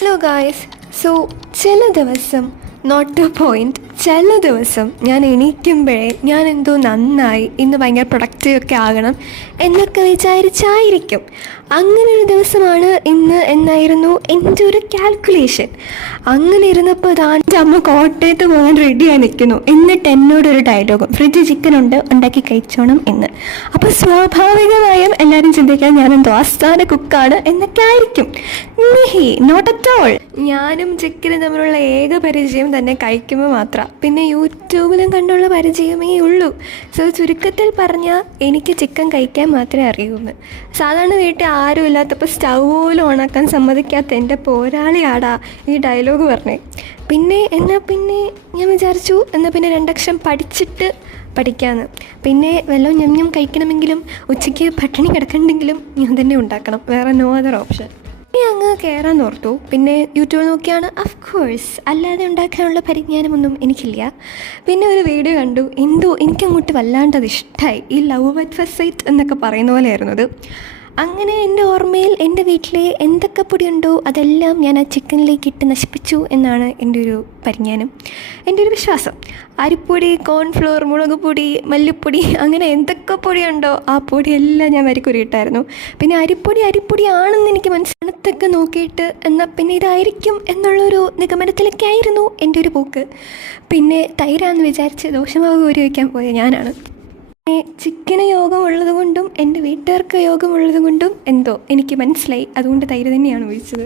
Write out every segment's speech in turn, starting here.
Hello guys. So ചില ദിവസം not two point, ചില ദിവസം ഞാൻ എണീക്കുമ്പോഴേ ഞാൻ എന്തോ നന്നായി, ഇന്ന് ഭയങ്കര പ്രൊഡക്റ്റീവൊക്കെ ആകണം എന്നൊക്കെ വിചാരിച്ചായിരിക്കും. അങ്ങനെ ഒരു ദിവസമാണ് ഇന്ന് എന്നായിരുന്നു എൻ്റെ ഒരു കാൽക്കുലേഷൻ. അങ്ങനെ ഇരുന്നപ്പോൾ എൻ്റെ അമ്മ കോട്ടയത്ത് പോകാൻ റെഡിയായി നിൽക്കുന്നു. എന്നിട്ട് എന്നോടൊരു ഡയലോഗും, ഫ്രിഡ്ജ് ചിക്കൻ ഉണ്ട്, ഉണ്ടാക്കി കഴിച്ചോണം എന്ന്. അപ്പോൾ സ്വാഭാവികമായും എല്ലാവരും ചിന്തിക്കാൻ ഞാനെന്തോ ആസ്ഥാന കുക്കാണ് എന്നൊക്കെ ആയിരിക്കും. Not at all. ഞാനും ചിക്കനും തമ്മിലുള്ള ഏക പരിചയം തന്നെ കഴിക്കുമ്പോൾ മാത്രം, പിന്നെ യൂട്യൂബിലും കണ്ടുള്ള പരിചയമേ ഉള്ളൂ. സോ ചുരുക്കത്തിൽ പറഞ്ഞാൽ എനിക്ക് ചിക്കൻ കഴിക്കാൻ മാത്രമേ അറിയൂന്ന്. സാധാരണ വീട്ടിൽ ആരും ഇല്ലാത്തപ്പോൾ സ്റ്റൗ പോലും ഓണാക്കാൻ സമ്മതിക്കാത്ത എൻ്റെ പോരാളിയാടാ ഈ ഡയലോഗ് പറഞ്ഞേ. പിന്നെ ഞാൻ വിചാരിച്ചു എന്നാൽ പിന്നെ രണ്ടക്ഷരം പഠിച്ചിട്ട് പഠിക്കാമെന്ന്. പിന്നെ വല്ലതും ഞം കഴിക്കണമെങ്കിലും ഉച്ചയ്ക്ക് പട്ടിണി കിടക്കണമെങ്കിലും ഞാൻ തന്നെ ഉണ്ടാക്കണം, വേറെ നോ അതർ ഓപ്ഷൻ. ഇനി അങ്ങ് കയറാൻ ഓർത്തു. പിന്നെ യൂട്യൂബ് നോക്കിയാണ്, ഓഫ് കോഴ്സ്, അല്ലാതെ ഉണ്ടാക്കാനുള്ള പരിജ്ഞാനമൊന്നും എനിക്കില്ല. പിന്നെ ഒരു വീഡിയോ കണ്ടു, എന്തോ എനിക്കങ്ങോട്ട് വല്ലാണ്ടത് ഇഷ്ടമായി. ഈ ലവ് അറ്റ് ഫസ്റ്റ് സൈറ്റ് എന്നൊക്കെ പറയുന്ന പോലെയായിരുന്നു അത്. അങ്ങനെ എൻ്റെ ഓർമ്മയിൽ എൻ്റെ വീട്ടിലെ എന്തൊക്കെ പൊടിയുണ്ടോ അതെല്ലാം ഞാൻ ആ ചിക്കനിലേക്ക് ഇട്ട് നശിപ്പിച്ചു എന്നാണ് എൻ്റെ ഒരു പരിജ്ഞാനം, എൻ്റെ ഒരു വിശ്വാസം. അരിപ്പൊടി, കോൺഫ്ലോർ, മുളക് പൊടി, മല്ലിപ്പൊടി, അങ്ങനെ എന്തൊക്കെ പൊടിയുണ്ടോ ആ പൊടിയെല്ലാം ഞാൻ വരിക്കുറിയിട്ടായിരുന്നു. പിന്നെ അരിപ്പൊടി ആണെന്ന് എനിക്ക് മനസ്സിലത്തൊക്കെ നോക്കിയിട്ട് എന്നാൽ പിന്നെ ഇതായിരിക്കും എന്നുള്ളൊരു നിഗമനത്തിലൊക്കെ ആയിരുന്നു എൻ്റെ ഒരു പോക്ക്. പിന്നെ തൈരാന്ന് വിചാരിച്ച് ദോശമാവ് കോരി വയ്ക്കാൻ പോയ ഞാനാണ്. ചിക്കന് യോഗമുള്ളത് കൊണ്ടും എൻ്റെ വീട്ടുകാർക്ക് യോഗമുള്ളത് കൊണ്ടും എന്തോ എനിക്ക് മനസ്സിലായി, അതുകൊണ്ട് തൈര് തന്നെയാണ് ഒഴിച്ചത്.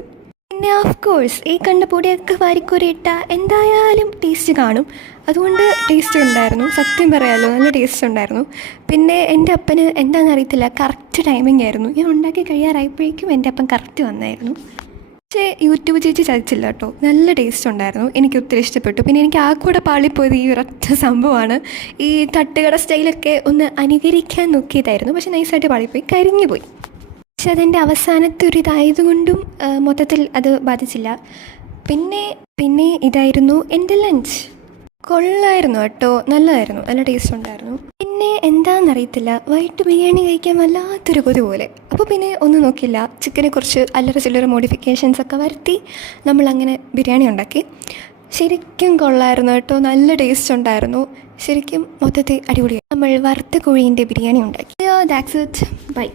പിന്നെ ഓഫ് കോഴ്സ് ഈ കണ്ട പൊടിയൊക്കെ വാരിക്കോരിയിട്ട എന്തായാലും ടേസ്റ്റ് കാണും, അതുകൊണ്ട് ടേസ്റ്റ് ഉണ്ടായിരുന്നു. സത്യം പറയാമല്ലോ, നല്ല ടേസ്റ്റ് ഉണ്ടായിരുന്നു. പിന്നെ എൻ്റെ അപ്പന് എന്താണെന്നറിയത്തില്ല, കറക്റ്റ് ടൈമിംഗ് ആയിരുന്നു. ഞാൻ ഉണ്ടാക്കി കഴിയാറായപ്പോഴേക്കും എൻ്റെ അപ്പം കറക്റ്റ് വന്നായിരുന്നു. പക്ഷേ യൂട്യൂബ് ചേച്ചി ചതിച്ചില്ല കേട്ടോ, നല്ല ടേസ്റ്റ് ഉണ്ടായിരുന്നു, എനിക്ക് ഒത്തിരി ഇഷ്ടപ്പെട്ടു. പിന്നെ എനിക്ക് ആ കൂടെ പാളിപ്പോയത് ഈ ഒരൊറ്റ സംഭവമാണ്. ഈ തട്ടുകട സ്റ്റൈലൊക്കെ ഒന്ന് അനുകരിക്കാൻ നോക്കിയതായിരുന്നു, പക്ഷെ നൈസായിട്ട് പാളിപ്പോയി, കരിഞ്ഞു പോയി. പക്ഷെ അതെൻ്റെ അവസാനത്തെ ഒരു ഇതായതുകൊണ്ടും മൊത്തത്തിൽ അത് ബാധിച്ചില്ല. പിന്നെ ഇതായിരുന്നു എൻ്റെ ലഞ്ച്. കൊള്ളായിരുന്നു കേട്ടോ, നല്ലതായിരുന്നു, നല്ല ടേസ്റ്റ് ഉണ്ടായിരുന്നു. പിന്നെ എന്താണെന്നറിയത്തില്ല, വൈകിട്ട് ബിരിയാണി കഴിക്കാൻ വല്ലാത്തൊരു കൊതി പോലെ. അപ്പോൾ പിന്നെ ഒന്നും നോക്കില്ല, ചിക്കനെ കുറിച്ച് അല്ലറ ചില്ലറ മോഡിഫിക്കേഷൻസ് ഒക്കെ വരുത്തി നമ്മളങ്ങനെ ബിരിയാണി ഉണ്ടാക്കി. ശരിക്കും കൊള്ളായിരുന്നു കേട്ടോ, നല്ല ടേസ്റ്റ് ഉണ്ടായിരുന്നു. ശരിക്കും മൊത്തത്തിൽ അടിപൊളിയായി. നമ്മൾ വറുത്ത കോഴീൻ്റെ ബിരിയാണി ഉണ്ടാക്കി. That's it, by.